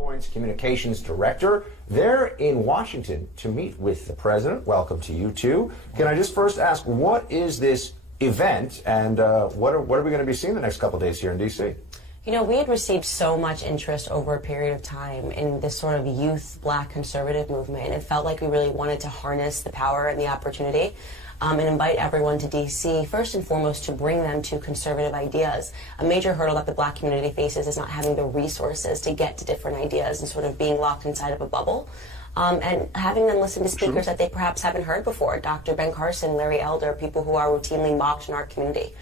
Point's communications director. They're in Washington to meet with the president. Welcome to you too. Can I just first ask, what is this event, and what are we going to be seeing the next couple of days here in D.C.? You know, we had received so much interest over a period of time in this sort of youth black conservative movement, and it felt like we really wanted to harness the power and the opportunity and invite everyone to D.C., first and foremost, to bring them to conservative ideas. A major hurdle that the black community faces is not having the resources to get to different ideas and sort of being locked inside of a bubble. And having them listen to speakers that they perhaps haven't heard before, Dr. Ben Carson, Larry Elder, people who are routinely mocked in our community.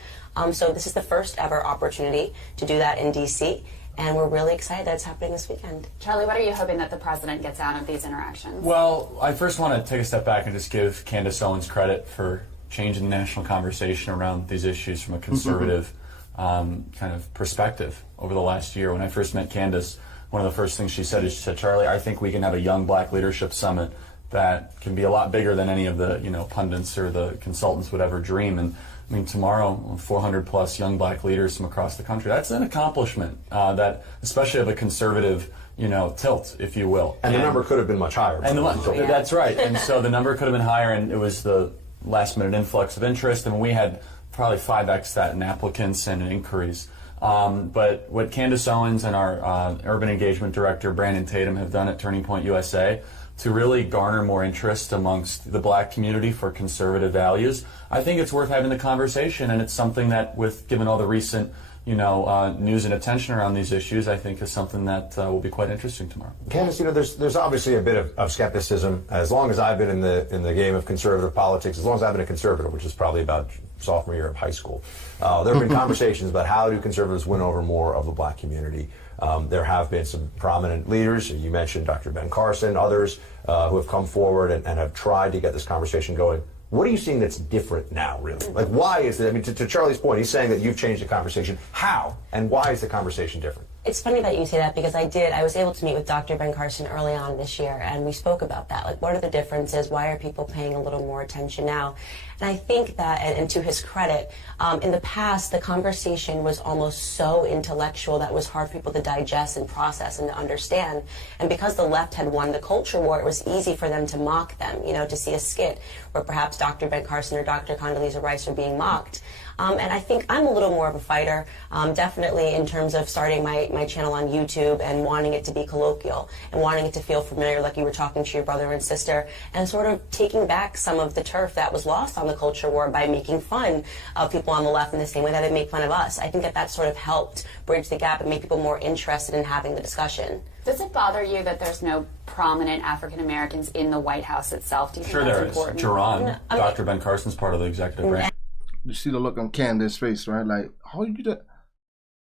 So this is the first ever opportunity to do that in D.C., and we're really excited that it's happening this weekend. Charlie, what are you hoping that the president gets out of these interactions? Well, I first want to take a step back and just give Candace Owens credit for changing the national conversation around these issues from a conservative kind of perspective over the last year. When I first met Candace, one of the first things she said is, she said, Charlie, I think we can have a young black leadership summit that can be a lot bigger than any of the pundits or the consultants would ever dream. And I mean, tomorrow, 400 plus young black leaders from across the country. That's an accomplishment that, especially of a conservative, tilt, if you will. And the number could have been much higher. That's right. And so the number could have been higher, and it was the last minute influx of interest. And we had probably 5x that in applicants and in inquiries. But what Candace Owens and our urban engagement director, Brandon Tatum, have done at Turning Point USA to really garner more interest amongst the black community for conservative values, I think it's worth having the conversation, and it's something that, given all the recent news and attention around these issues, I think is something that will be quite interesting tomorrow. Candace, there's obviously a bit of skepticism. As long as I've been in the game of conservative politics, as long as I've been a conservative, which is probably about sophomore year of high school, there have been conversations about how do conservatives win over more of the black community. There have been some prominent leaders. You mentioned Dr. Ben Carson, others who have come forward and have tried to get this conversation going. What are you seeing that's different now, really? Like, why is it? I mean, to Charlie's point, he's saying that you've changed the conversation. How and why is the conversation different? It's funny that you say that, because I was able to meet with Dr. Ben Carson early on this year, and we spoke about that. Like, what are the differences? Why are people paying a little more attention now? And I think that, and to his credit, in the past, the conversation was almost so intellectual that it was hard for people to digest and process and to understand. And because the left had won the culture war, it was easy for them to mock them, to see a skit where perhaps Dr. Ben Carson or Dr. Condoleezza Rice are being mocked. And I think I'm a little more of a fighter, definitely in terms of starting my channel on YouTube and wanting it to be colloquial and wanting it to feel familiar, like you were talking to your brother and sister, and sort of taking back some of the turf that was lost on the culture war by making fun of people on the left in the same way that they make fun of us. I think that sort of helped bridge the gap and make people more interested in having the discussion. Does it bother you that there's no prominent African Americans in the White House itself? Do you think Sure, that's there important? is. Jerron, Dr. Ben Carson's part of the executive branch. You see the look on Candace's face, right? Like, how did you do that?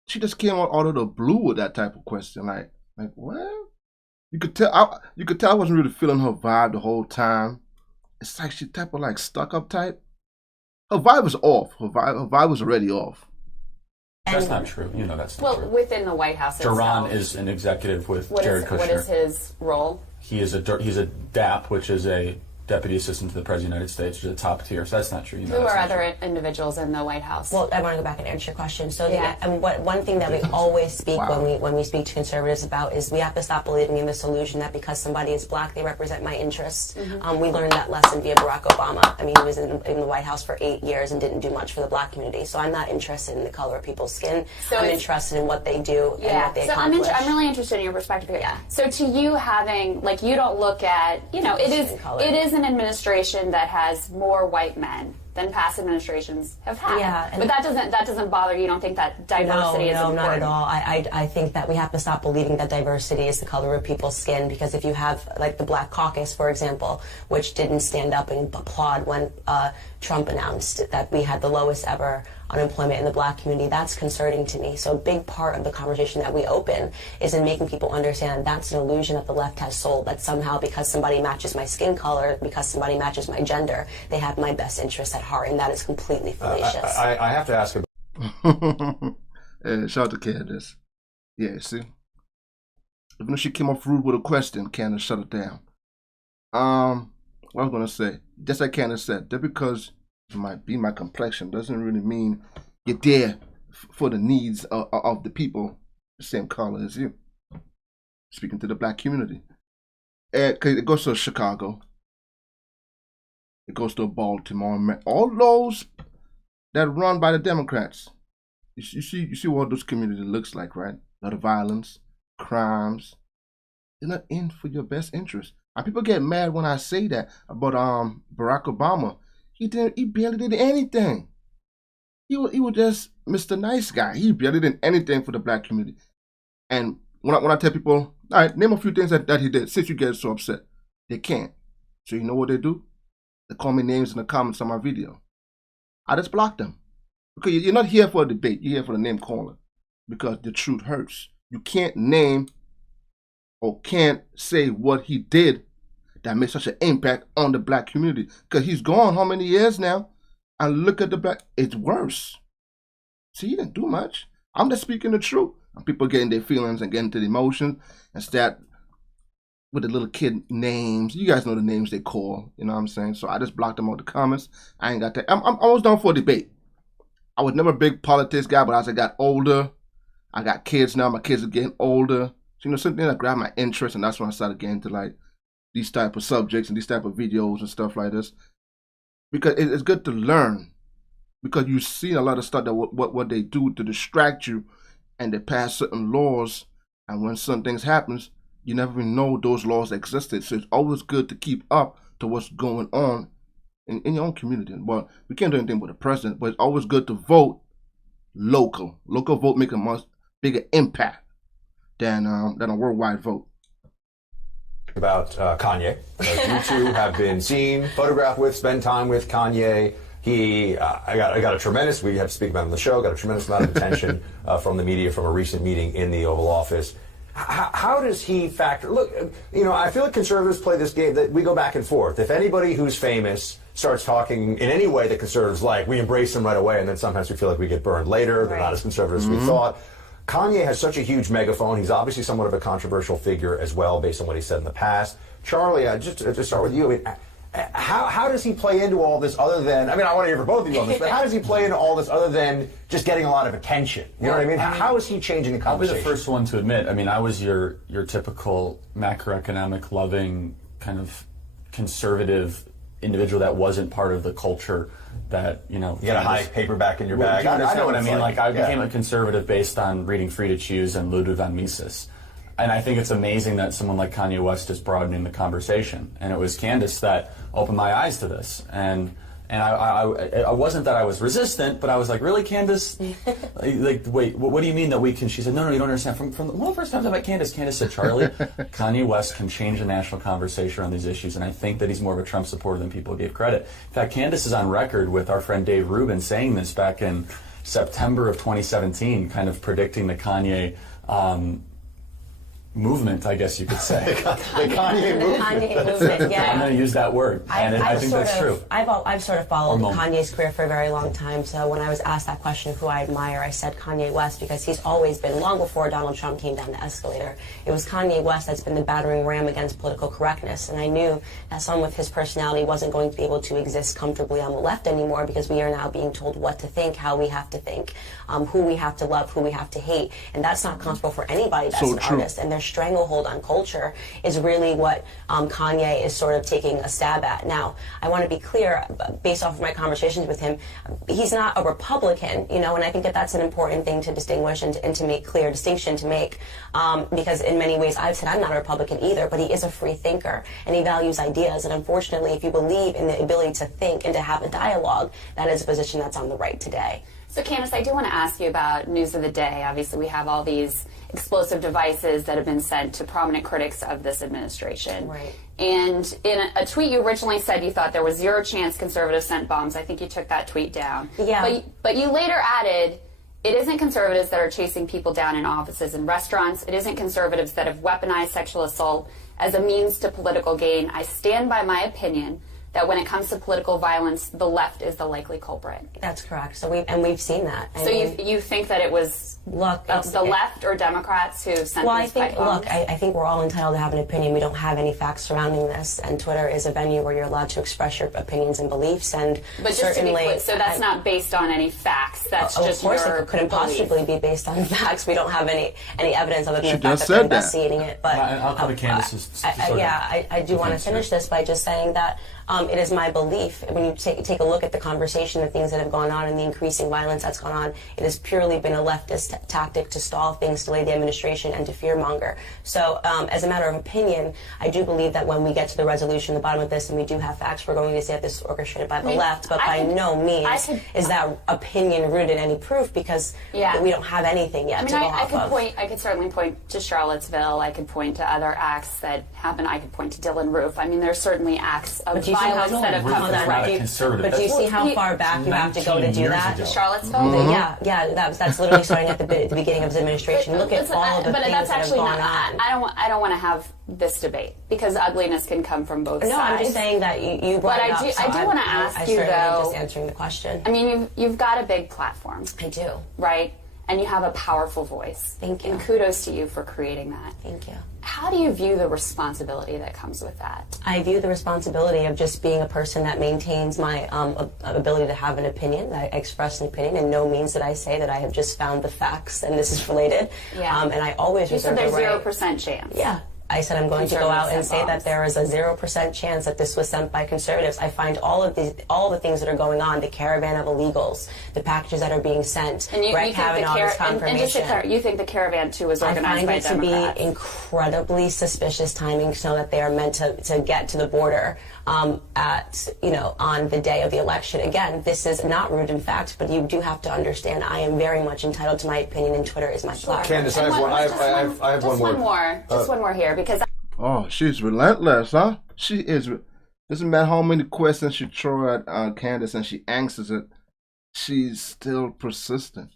She just came out of the blue with that type of question. Like what? You could tell. I wasn't really feeling her vibe the whole time. It's like she type of like stuck up type. Her vibe was off. Her vibe was already off. That's not true. That's not true. Well, within the White House itself. Jerron is an executive with Jared Kushner. What is his role? He's a DAP, which is a Deputy Assistant to the President of the United States, which is a top tier. So that's not true. Who are other individuals in the White House? Well, I want to go back and answer your question. So, one thing that we always speak when we speak to conservatives about is we have to stop believing in this illusion that because somebody is black, they represent my interests. We learned that lesson via Barack Obama. I mean, he was in the White House for 8 years and didn't do much for the black community. So I'm not interested in the color of people's skin. So I'm interested in what they do and what they accomplish. I'm really interested in your perspective here. Yeah. So to you having, you don't look at, it is an administration that has more white men than past administrations have had. Yeah, but that doesn't bother you. You don't think that diversity is important? No, not at all. I think that we have to stop believing that diversity is the color of people's skin, because if you have the Black Caucus, for example, which didn't stand up and applaud when Trump announced that we had the lowest ever unemployment in the black community, that's concerning to me. So a big part of the conversation that we open is in making people understand that's an illusion that the left has sold, that somehow because somebody matches my skin color, because somebody matches my gender, they have my best interests at heart, and that is completely fallacious. I have to ask about... shout out to Candace. Yeah, see? Even though she came off rude with a question, Candace shut it down. What I was going to say, just like Candace said, just because it might be my complexion doesn't really mean you're there for the needs of the people the same color as you. speaking to the black community. It goes to Chicago. It goes to Baltimore. All those that run by the Democrats. You see what those communities looks like, right? A lot of violence, crimes. They're not in for your best interest. And people get mad when I say that about Barack Obama. He barely did anything. He was just Mr. Nice Guy. He barely did anything for the black community. And when I tell people, all right, name a few things that he did, since you get so upset, they can't. So you know what they do? They call me names in the comments on my video. I just block them. Because you're not here for a debate. You're here for the name calling. Because the truth hurts. You can't name or can't say what he did that made such an impact on the black community. Because he's gone how many years now? And look at the black, it's worse. See, he didn't do much. I'm just speaking the truth. And people getting their feelings and getting to the emotions and start with the little kid names. You guys know the names they call, you know what I'm saying? So I just blocked them out the comments. I ain't got that. I was down for a debate. I was never a big politics guy, but as I got older, I got kids now. My kids are getting older. So, you know, something that grabbed my interest, and that's when I started getting into like these type of subjects and these type of videos and stuff like this. Because it's good to learn. Because you see a lot of stuff that what they do to distract you, and they pass certain laws, and when certain things happens, you never even know those laws existed. So it's always good to keep up to what's going on in your own community. Well, we can't do anything with the president, but it's always good to vote local. Local vote make a much bigger impact than a worldwide vote. About Kanye. You two have been seen, photographed with, spend time with Kanye. I got a tremendous, we have to speak about him on the show, got a tremendous amount of attention from the media from a recent meeting in the Oval Office. How does he factor? Look, you know, I feel like conservatives play this game that we go back and forth. If anybody who's famous starts talking in any way that conservatives like, we embrace them right away, and then sometimes we feel like we get burned later. They're not as conservative as we thought. Kanye has such a huge megaphone. He's obviously somewhat of a controversial figure as well, based on what he said in the past. Charlie, just to start with you, I mean, how does he play into all this other than, I mean, I want to hear from both of you on this, but how does he play into all this other than just getting a lot of attention? You know what I mean? How is he changing the conversation? I'll be the first one to admit, I mean, I was your typical macroeconomic loving kind of conservative individual that wasn't part of the culture that, you know. You got a high paperback in your bag. I know what I mean. Like I became a conservative based on reading Free to Choose and Ludwig von Mises. And I think it's amazing that someone like Kanye West is broadening the conversation. And it was Candace that opened my eyes to this. And I wasn't that I was resistant, but I was like, really, Candace? Like, wait, what do you mean that we can? She said, no, you don't understand. From one of the first times I met Candace said, Charlie, Kanye West can change the national conversation on these issues, and I think that he's more of a Trump supporter than people gave credit. In fact, Candace is on record with our friend Dave Rubin saying this back in September of 2017, kind of predicting the Kanye movement, I guess you could say. The Kanye movement. Kanye movement, yeah. I'm going to use that word, and I think that's true. I've sort of followed Kanye's career for a very long time, so when I was asked that question of who I admire, I said Kanye West, because he's always been, long before Donald Trump came down the escalator, it was Kanye West that's been the battering ram against political correctness, and I knew that someone with his personality wasn't going to be able to exist comfortably on the left anymore, because we are now being told what to think, how we have to think, who we have to love, who we have to hate, and that's not comfortable for anybody that's an artist, and their stranglehold on culture is really what Kanye is sort of taking a stab at. Now, I want to be clear, based off of my conversations with him, he's not a Republican, you know, and I think that that's an important thing to distinguish and to make clear distinction to make, because in many ways I've said I'm not a Republican either, but he is a free thinker and he values ideas, and unfortunately, if you believe in the ability to think and to have a dialogue, that is a position that's on the right today. So, Candace, I do want to ask you about news of the day. Obviously, we have all these explosive devices that have been sent to prominent critics of this administration. Right. And in a tweet, you originally said you thought there was zero chance conservatives sent bombs. I think you took that tweet down. Yeah. But you later added, it isn't conservatives that are chasing people down in offices and restaurants. It isn't conservatives that have weaponized sexual assault as a means to political gain. I stand by my opinion that when it comes to political violence, the left is the likely culprit. That's correct. So we've seen that. So you think that it was the left or Democrats who sent these pipe bombs? I think we're all entitled to have an opinion. We don't have any facts surrounding this, and Twitter is a venue where you're allowed to express your opinions and beliefs. And but just to be clear, so that's not based on any facts. That's just of course your it couldn't belief. Possibly be based on facts. We don't have any evidence other than the fact that they're investigating it. But I'll go to Candace's. I do want to finish this by just saying that it is my belief, when you take a look at the conversation, the things that have gone on and the increasing violence that's gone on, it has purely been a leftist tactic to stall things, delay the administration, and to fearmonger. So as a matter of opinion, I do believe that when we get to the resolution, the bottom of this, and we do have facts, we're going to say that this is orchestrated by the left, but by no means is that opinion rooted in any proof, because we don't have anything yet to go off of. I could certainly point to Charlottesville. I could point to other acts that happen. I could point to Dylan Roof. I mean, there's certainly acts of violence that have come from right. But do you see how far back you have to go to do that? Charlottesville? Mm-hmm. That's literally starting at the beginning of his administration. Look at all of the things that have gone on. I don't want to have this debate, because ugliness can come from both sides. No, I'm just saying that you brought it up. But I do want to ask you, though. Just answering the question. I mean, you've got a big platform. I do. Right? And you have a powerful voice. Thank you. And kudos to you for creating that. Thank you. How do you view the responsibility that comes with that? I view the responsibility of just being a person that maintains my ability to have an opinion, that I express an opinion, and no means that I say that I have just found the facts and this is related. Yeah. And I always reserve the right. You said there's 0% chance. Yeah. I said I'm going to go out and say that there is a 0% chance that this was sent by conservatives. I find all the things that are going on, the caravan of illegals, the packages that are being sent, and Brett Kavanaugh's confirmation. And just to clarify, you think the caravan too was organized by Democrats? I find it to be incredibly suspicious timing, so that they are meant to get to the border on the day of the election. Again, this is not rooted in fact, but you do have to understand I am very much entitled to my opinion, and Twitter is my platform. Candace, I have one more. Just one more here, because she's relentless, huh? She is. Doesn't matter how many questions she throw at Candace and she answers it, she's still persistent.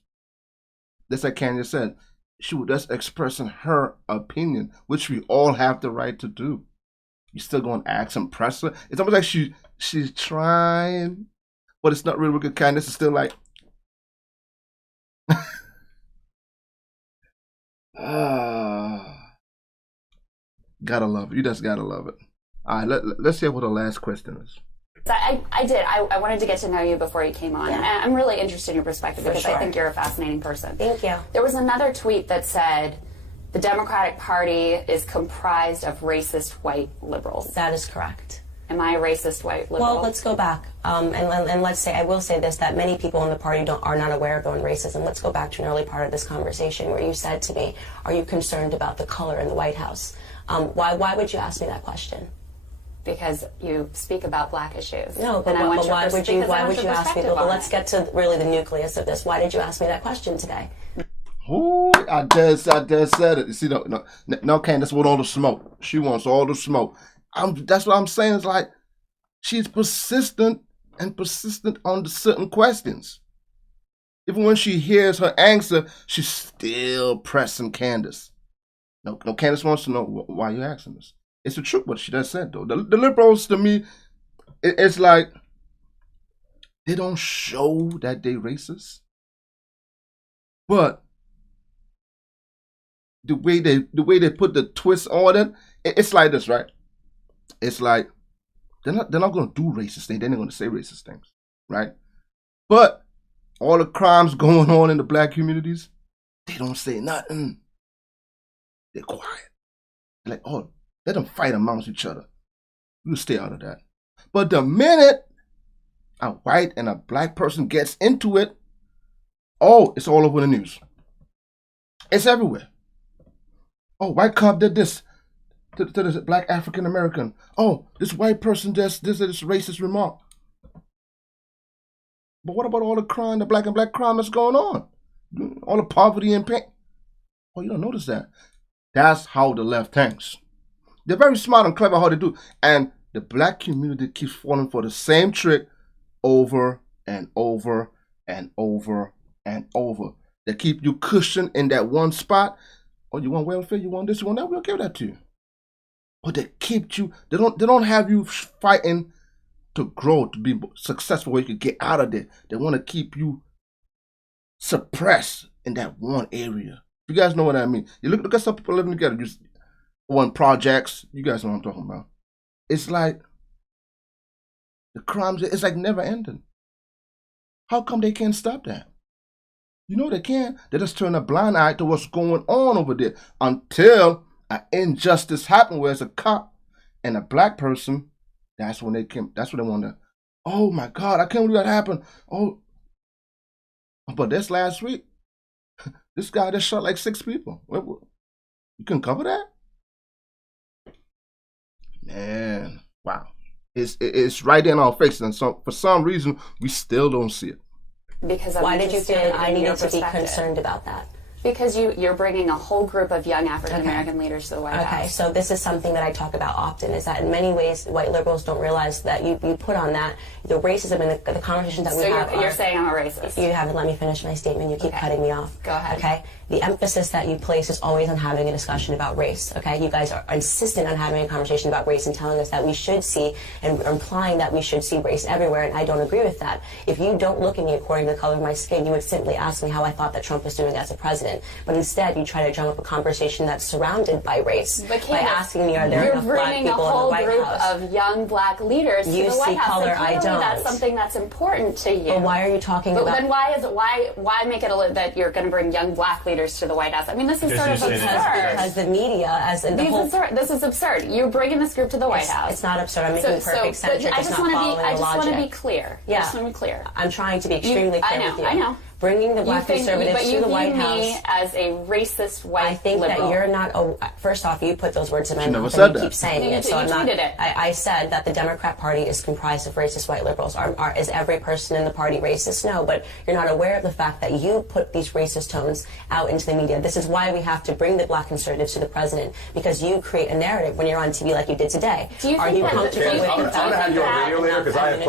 That's like Candace said. She was just expressing her opinion, which we all have the right to do. You still going to ask and press her? It's almost like she's trying, but it's not really working. Candace is still like, gotta love it. You just gotta love it. All right, let's hear what the last question is. I did. I wanted to get to know you before you came on. Yeah. And I'm really interested in your perspective, because I think you're a fascinating person. Thank you. There was another tweet that said, the Democratic Party is comprised of racist white liberals. That is correct. Am I a racist white liberal? Well, let's go back. And let's say, I will say this, that many people in the party are not aware of their own racism. Let's go back to an early part of this conversation where you said to me, are you concerned about the color in the White House? Why would you ask me that question? Because you speak about black issues. No, but why would you ask me? Well, let's get to really the nucleus of this. Why did you ask me that question today? Oh, I just said it. You see, no, Candace wants all the smoke. She wants all the smoke. That's what I'm saying. It's like she's persistent on the certain questions. Even when she hears her answer, she's still pressing Candace. No, Candace wants to know why you're asking this. It's the truth what she just said, though. The liberals, to me, it's like they don't show that they racist, but the way they put the twist on it, it's like this, right? It's like they're not going to do racist things. They're not going to say racist things, right? But all the crimes going on in the black communities, they don't say nothing. They're quiet. They're like, oh, let them fight amongst each other. We'll stay out of that. But the minute a white and a black person gets into it, oh, it's all over the news. It's everywhere. Oh, white cop did this to this black African American. Oh, this white person does this racist remark. But what about all the crime, the black and black crime that's going on? All the poverty and pain. Oh, you don't notice that. That's how the left thinks. They're very smart and clever how they do. And the black community keeps falling for the same trick over and over and over and over. They keep you cushioned in that one spot. Oh, you want welfare? You want this? You want that? We'll give that to you. But they keep you. They don't have you fighting to grow, to be successful, where you can get out of there. They want to keep you suppressed in that one area. You guys know what I mean? You look at some people living together, just on projects. You guys know what I'm talking about. It's like the crimes. It's like never ending. How come they can't stop that? You know they can. They just turn a blind eye to what's going on over there until an injustice happens, where it's a cop and a black person. That's when they came. That's when they want to. Oh my God! I can't believe that happened. Oh, but this last week, this guy just shot like 6 people. You can cover that, man. Wow, it's right in our faces, and so for some reason we still don't see it. Because why did you feel that I needed to be concerned about that? Because you're bringing a whole group of young African American leaders to the White House. Okay, so this is something that I talk about often, is that in many ways white liberals don't realize that you put on that the racism and the conversations that we have. So you're saying I'm a racist. You haven't let me finish my statement. You keep cutting me off. Go ahead. Okay? The emphasis that you place is always on having a discussion about race. Okay? You guys are insistent on having a conversation about race and telling us that we should see, and implying that we should see race everywhere, and I don't agree with that. If you don't look at me according to the color of my skin, you would simply ask me how I thought that Trump was doing as a president. But instead, you try to drum up a conversation that's surrounded by race by asking me, are there enough black people in the White House? You're bringing a whole group of young black leaders to the White House. Color, I don't. That's something that's important to you. But why are you talking about? Then why make it that you're going to bring young black leaders to the White House? I mean, this is sort of absurd. Because the media, as in the whole, this is absurd. You're bringing this group to the White House. It's not absurd. I'm making perfect sense. I just want to be clear. Yeah. I just want to be clear. I'm trying to be extremely clear with you. I know. Bringing the black conservatives to the White House. You view me as a racist white liberal. That you're not. First off, you put those words in my mouth, and you keep saying it. So I'm not. I said that the Democrat Party is comprised of racist white liberals. Is every person in the party racist? No, but you're not aware of the fact that you put these racist tones out into the media. This is why we have to bring the black conservatives to the president, because you create a narrative when you're on TV like you did today. Are you comfortable with I'm going to have you on radio later, because I have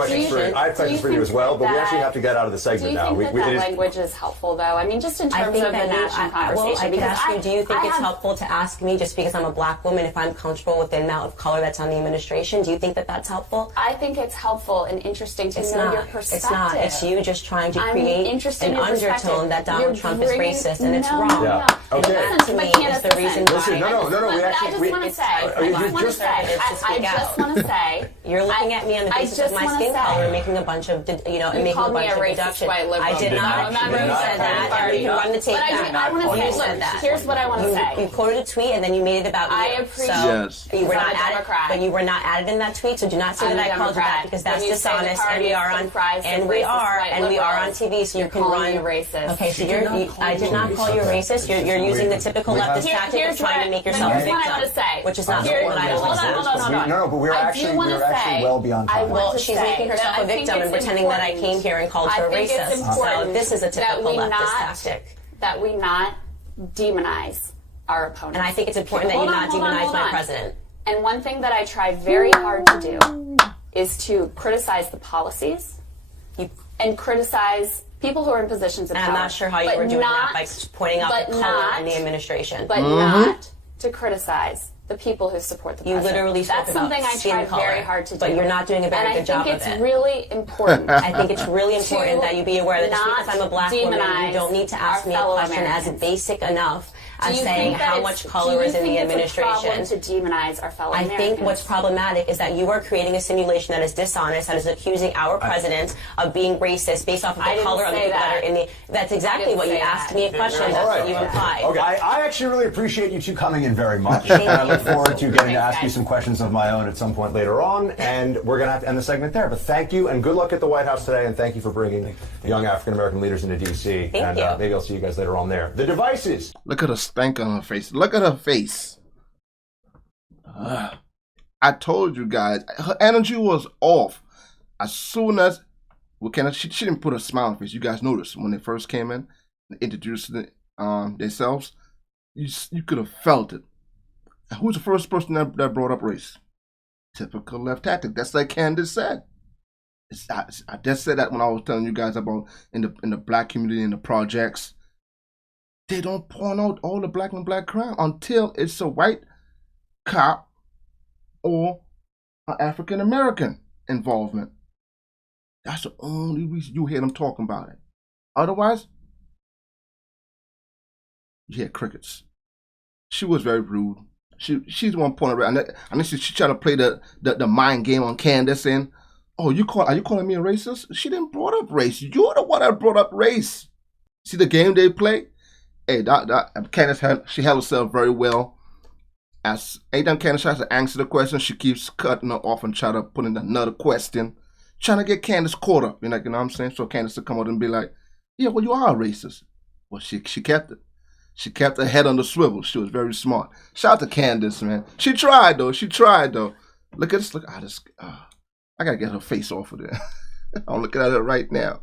questions for you as well. But we actually have to get out of the segment now. Do you think that language is helpful, though? I mean, just in terms of the national conversation. Well, I could ask you, do you think it's helpful to ask me, just because I'm a black woman, if I'm comfortable with the amount of color that's on the administration? Do you think that that's helpful? I think it's helpful and interesting to know your perspective. It's not. It's you just trying to create an undertone that Donald Trump is racist, and it's wrong. Yeah. Okay. That, to me, is the reason why. No. I just want to say. You're looking at me on the basis of my skin color and making a bunch of, and making a bunch of deductions. I did not. Remember you said that. You can run the tape back. I want to say, look, here's what I want to say. You quoted a tweet and then you made it about me. I appreciate. So you were not added, but you were not added in that tweet. So do not say that I called you that, because that's dishonest. And we are on, TV. So you can run. Racist. Okay, so I did not call you a racist. You're using the typical leftist tactic of trying to make yourself a victim, which is not what I believe. No, but we're actually well beyond time. Well, she's making herself a victim and pretending that I came here and called her racist. So this is a typical leftist tactic. That we not demonize our opponents. And I think it's important that you not demonize my president. And one thing that I try very hard to do is to criticize the policies and criticize people who are in positions of power. And I'm not sure how you were doing that by pointing out the color in the administration. But not to criticize the people who support the president. You literally spoke That's about something I try color, very hard to do. But you're not doing a very good job of it. And I think it's really important. I think it's really important that you be aware that just because I'm a black woman, you don't need to ask me a question as basic enough as saying how much color is in the administration. To demonize our fellow Americans? I think what's problematic is that you are creating a simulation that is dishonest, that is accusing our president of being racist based off of the color of the people that are in the. That's exactly what you asked me a question. That's what you implied. Okay, I actually really appreciate you two coming in very much. And I look forward to getting to ask you some questions of my own at some point later on. And we're going to have to end the segment there. But thank you, and good luck at the White House today. And thank you for bringing young African American leaders into D.C. Thank you. Maybe I'll see you guys later on there. The devices. Look at the stank on her face. Look at her face. I told you guys, her energy was off. As soon as she didn't put a smile on her face. You guys noticed when they first came in, and introduced themselves. You could have felt it. And who's the first person that brought up race? Typical left tactic. That's like Candace said. I just said that when I was telling you guys about in the black community, in the projects. They don't point out all the black and black crime until it's a white cop or an African American involvement. That's the only reason you hear them talking about it. Otherwise, you hear crickets. She was very rude. She's one point around. And then she tried to play the mind game on Candace and, oh, are you calling me a racist? She didn't brought up race. You're the one that brought up race. See the game they play? Hey, Candace she held herself very well. As anytime Candace tries to answer the question, she keeps cutting her off and try to put in another question, trying to get Candace caught up. You know what I'm saying? So Candace to come out and be like, yeah, well, you are a racist. Well, she kept it. She kept her head on the swivel. She was very smart. Shout out to Candace, man. She tried though. Look at this. Look, I gotta get her face off of there. I'm looking at it right now.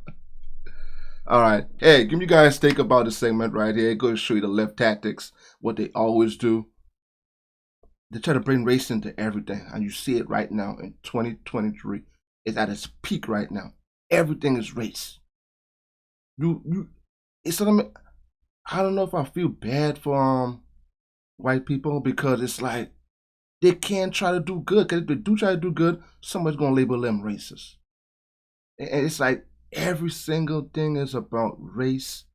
All right. Hey, give you guys think about this segment right here. Go to show you the left tactics, what they always do. They try to bring race into everything, and you see it right now in 2023. It's at its peak right now. Everything is race. It's something. I don't know if I feel bad for white people because it's like they can't try to do good. Because if they do try to do good, somebody's gonna label them racist. And it's like every single thing is about race.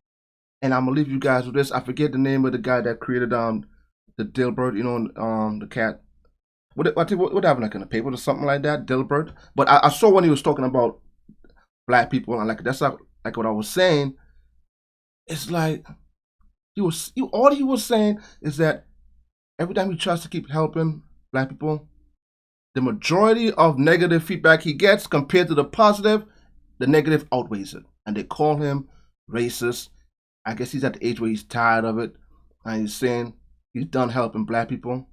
And I'm gonna leave you guys with this. I forget the name of the guy that created the Dilbert, you know, the cat. What happened, like in the paper or something like that, Dilbert. But I saw when he was talking about black people, and like that's like what I was saying. It's like all he was saying is that every time he tries to keep helping black people, the majority of negative feedback he gets compared to the positive, the negative outweighs it, and they call him racist. I guess he's at the age where he's tired of it, and he's saying he's done helping black people.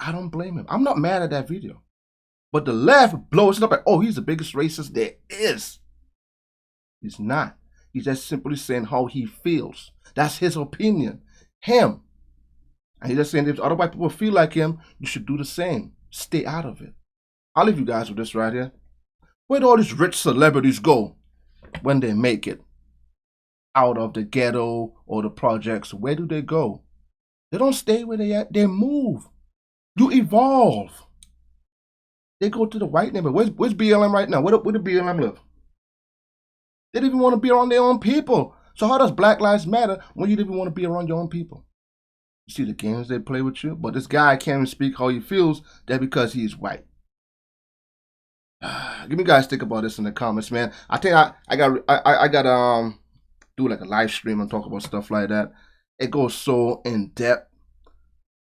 I don't blame him. I'm not mad at that video. But the left blows it up like, oh, he's the biggest racist there is. He's not. He's just simply saying how he feels. That's his opinion. Him. And he's just saying if other white people feel like him, you should do the same. Stay out of it. I'll leave you guys with this right here. Where do all these rich celebrities go when they make it? Out of the ghetto or the projects, where do they go? They don't stay where they at. They move. You evolve. They go to the white neighborhood. Where's BLM right now? Where do BLM live? They didn't even want to be around their own people. So how does Black Lives Matter when you didn't even want to be around your own people? You see the games they play with you? But this guy can't even speak how he feels. That's because he's white. Give me guys think about this in the comments, man. I think I got do like a live stream and talk about stuff like that. It goes so in depth,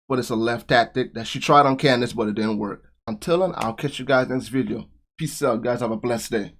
but it's a left tactic that she tried on Candace, but it didn't work. Until then, I'll catch you guys next video. Peace out, guys. Have a blessed day.